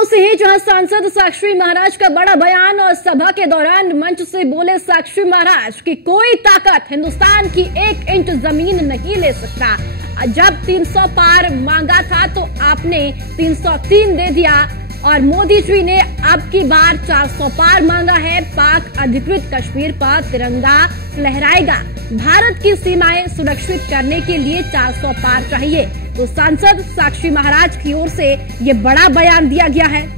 लखनऊ से ही जहां सांसद साक्षी महाराज का बड़ा बयान और सभा के दौरान मंच से बोले साक्षी महाराज कि कोई ताकत हिंदुस्तान की 1 इंच जमीन नहीं ले सकता। जब 300 पार मांगा था तो आपने 303 दे दिया और मोदी जी ने अब की बार 400 पार मांगा है। पाक अधिकृत कश्मीर पर तिरंगा लहराएगा। भारत की सीमाएं सुरक्षित करने के लिए 400 पार चाहिए। तो सांसद साक्षी महाराज की ओर से ये बड़ा बयान दिया गया है।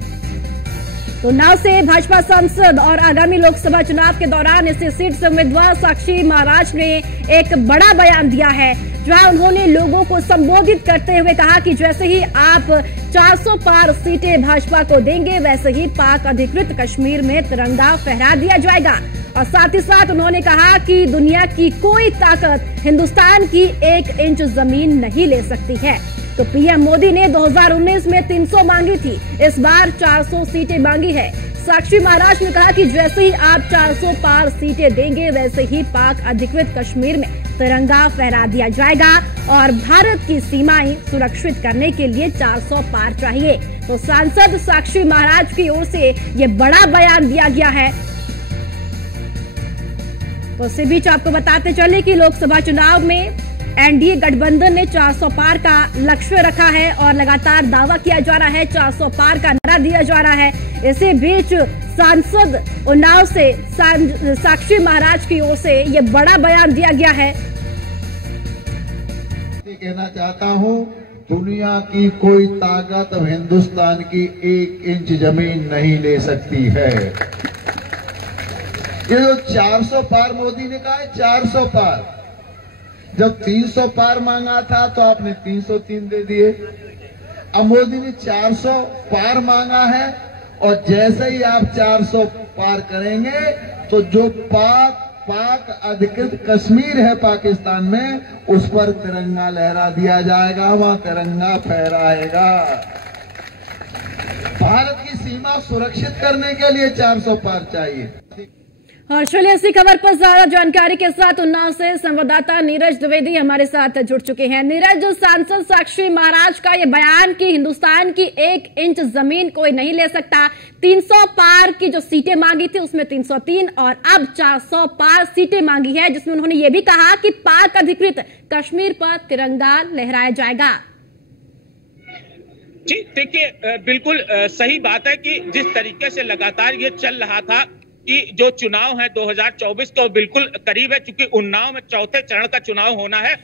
तो नौ से भाजपा सांसद और आगामी लोकसभा चुनाव के दौरान इसी सीट से उम्मीदवार साक्षी महाराज ने एक बड़ा बयान दिया है, जहां उन्होंने लोगों को संबोधित करते हुए कहा कि जैसे ही आप 400 पार सीटें भाजपा को देंगे वैसे ही पाक अधिकृत कश्मीर में तिरंगा फहरा दिया जाएगा। और साथ ही साथ उन्होंने कहा कि दुनिया की कोई ताकत हिंदुस्तान की 1 इंच जमीन नहीं ले सकती है। तो पीएम मोदी ने 2019 में 300 मांगी थी, इस बार 400 सीटें मांगी है। साक्षी महाराज ने कहा कि जैसे ही आप 400 पार सीटें देंगे वैसे ही पाक अधिकृत कश्मीर में तिरंगा फहरा दिया जाएगा और भारत की सीमाएं सुरक्षित करने के लिए 400 पार चाहिए। तो सांसद साक्षी महाराज की ओर से ये बड़ा बयान दिया गया है। तो इसी बीच आपको बताते चले कि लोकसभा चुनाव में एनडीए गठबंधन ने 400 पार का लक्ष्य रखा है और लगातार दावा किया जा रहा है, 400 पार का नारा दिया जा रहा है। इसी बीच सांसद उन्नाव से साक्षी महाराज की ओर से ये बड़ा बयान दिया गया है। कहना चाहता हूँ, दुनिया की कोई ताकत हिंदुस्तान की 1 इंच जमीन नहीं ले सकती है। ये जो 400 पार मोदी ने कहा है, 400 पार, जब 300 पार मांगा था तो आपने 303 दे दिए। अब मोदी ने 400 पार मांगा है और जैसे ही आप 400 पार करेंगे तो जो पाक अधिकृत कश्मीर है पाकिस्तान में, उस पर तिरंगा लहरा दिया जाएगा, वहां तिरंगा फहराएगा। भारत की सीमा सुरक्षित करने के लिए 400 पार चाहिए। और चलिए इसी खबर पर ज्यादा जानकारी के साथ उन्नाव से संवाददाता नीरज द्विवेदी हमारे साथ जुड़ चुके हैं। नीरज, सांसद साक्षी महाराज का ये बयान कि हिंदुस्तान की 1 इंच जमीन कोई नहीं ले सकता, 300 पार की जो सीटें मांगी थी उसमें 303 और अब 400 पार सीटें मांगी है, जिसमें उन्होंने ये भी कहा कि पाक अधिकृत कश्मीर पर तिरंगा लहराया जाएगा। जी देखिए, बिल्कुल सही बात है कि जिस तरीके से लगातार ये चल रहा था कि जो चुनाव है 2024 का बिल्कुल करीब है, चूंकि उन्नाव में चौथे चरण का चुनाव होना है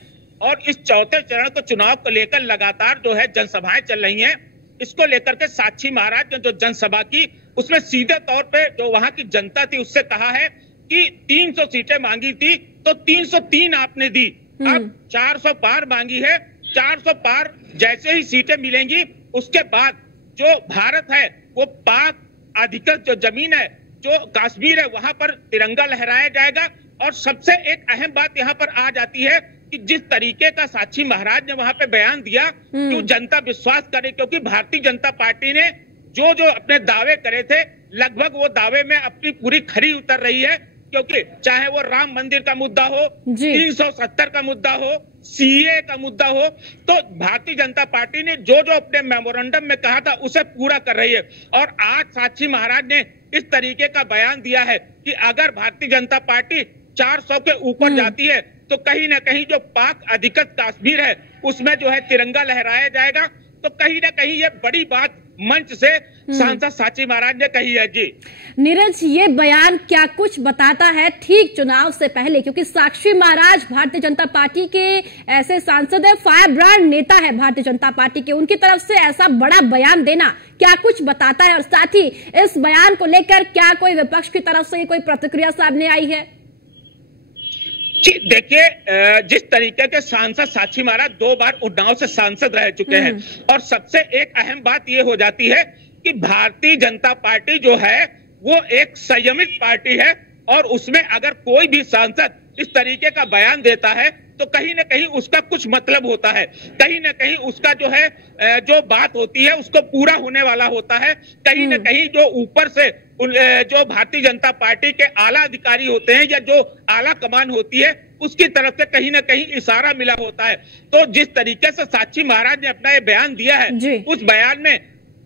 और इस चौथे चरण के चुनाव को लेकर लगातार जो है जनसभाएं चल रही हैं। इसको लेकर के साक्षी महाराज ने जो जनसभा की उसमें सीधे तौर पे जो वहां की जनता थी उससे कहा है कि 300 सीटें मांगी थी तो 303 आपने दी, अब 400 पार मांगी है। 400 पार जैसे ही सीटें मिलेंगी उसके बाद जो भारत है वो पाक अधिकृत जो जमीन है, जो कश्मीर है, वहां पर तिरंगा लहराया जाएगा। और सबसे एक अहम बात यहाँ पर आ जाती है कि जिस तरीके का साक्षी महाराज ने वहां पे बयान दिया तो जनता विश्वास करे, क्योंकि भारतीय जनता पार्टी ने जो जो अपने दावे करे थे लगभग वो दावे में अपनी पूरी खरी उतर रही है। क्योंकि चाहे वो राम मंदिर का मुद्दा हो, 370 का मुद्दा हो, सीए का मुद्दा हो, तो भारतीय जनता पार्टी ने जो जो अपने मेमोरेंडम में कहा था उसे पूरा कर रही है। और आज साक्षी महाराज ने इस तरीके का बयान दिया है कि अगर भारतीय जनता पार्टी 400 के ऊपर जाती है तो कहीं ना कहीं जो पाक अधिकृत कश्मीर है उसमें जो है तिरंगा लहराया जाएगा। तो कहीं ना कहीं ये बड़ी बात मंच से सांसद साक्षी महाराज ने कही है। जी नीरज, ये बयान क्या कुछ बताता है ठीक चुनाव से पहले, क्योंकि साक्षी महाराज भारतीय जनता पार्टी के ऐसे सांसद है, फायर ब्रांड नेता है भारतीय जनता पार्टी के, उनकी तरफ से ऐसा बड़ा बयान देना क्या कुछ बताता है? और साथ ही इस बयान को लेकर क्या कोई विपक्ष की तरफ से कोई प्रतिक्रिया सामने आई है? जी देखिए, जिस तरीके के सांसद साक्षी महाराज 2 बार उन्नाव से सांसद रह चुके हैं और सबसे एक अहम बात ये हो जाती है कि भारतीय जनता पार्टी जो है वो एक संयमित पार्टी है और उसमें अगर कोई भी सांसद इस तरीके का बयान देता है तो कहीं ना कहीं उसका कुछ मतलब होता है, कहीं ना कहीं उसका जो है जो बात होती है उसको पूरा होने वाला होता है। कहीं ना कहीं जो ऊपर से जो भारतीय जनता पार्टी के आला अधिकारी होते हैं या जो आला कमान होती है उसकी तरफ से कहीं ना कहीं इशारा मिला होता है। तो जिस तरीके से साक्षी महाराज ने अपना ये बयान दिया है उस बयान में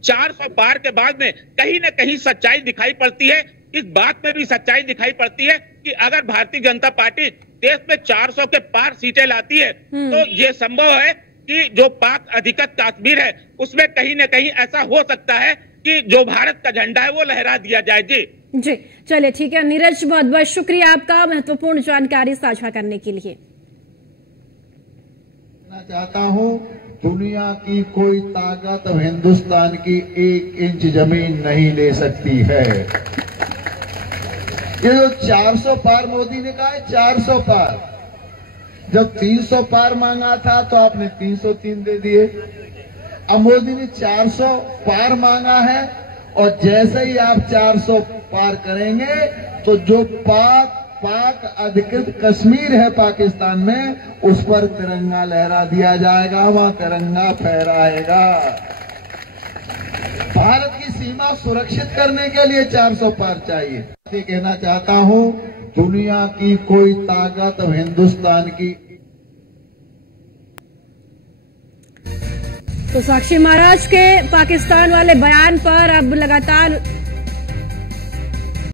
400 पार के बाद में कहीं न कहीं सच्चाई दिखाई पड़ती है। इस बात में भी सच्चाई दिखाई पड़ती है कि अगर भारतीय जनता पार्टी देश में 400 के पार सीटें लाती है तो ये संभव है कि जो पाक अधिकृत कश्मीर है उसमें कहीं न कहीं ऐसा हो सकता है कि जो भारत का झंडा है वो लहरा दिया जाए। जी चलिए ठीक है नीरज, बहुत बहुत शुक्रिया आपका महत्वपूर्ण जानकारी साझा करने के लिए। चाहता हूं दुनिया की कोई ताकत हिंदुस्तान की 1 इंच जमीन नहीं ले सकती है। ये जो 400 पार मोदी ने कहा है 400 पार, जब 300 पार मांगा था तो आपने 303 दे दिए। अब मोदी ने 400 पार मांगा है और जैसे ही आप 400 पार करेंगे तो जो पाक अधिकृत कश्मीर है पाकिस्तान में उस पर तिरंगा लहरा दिया जाएगा, वहां तिरंगा फहराएगा। भारत की सीमा सुरक्षित करने के लिए 400 पार चाहिए। ये कहना चाहता हूं दुनिया की कोई ताकत हिंदुस्तान की। तो साक्षी महाराज के पाकिस्तान वाले बयान पर अब लगातार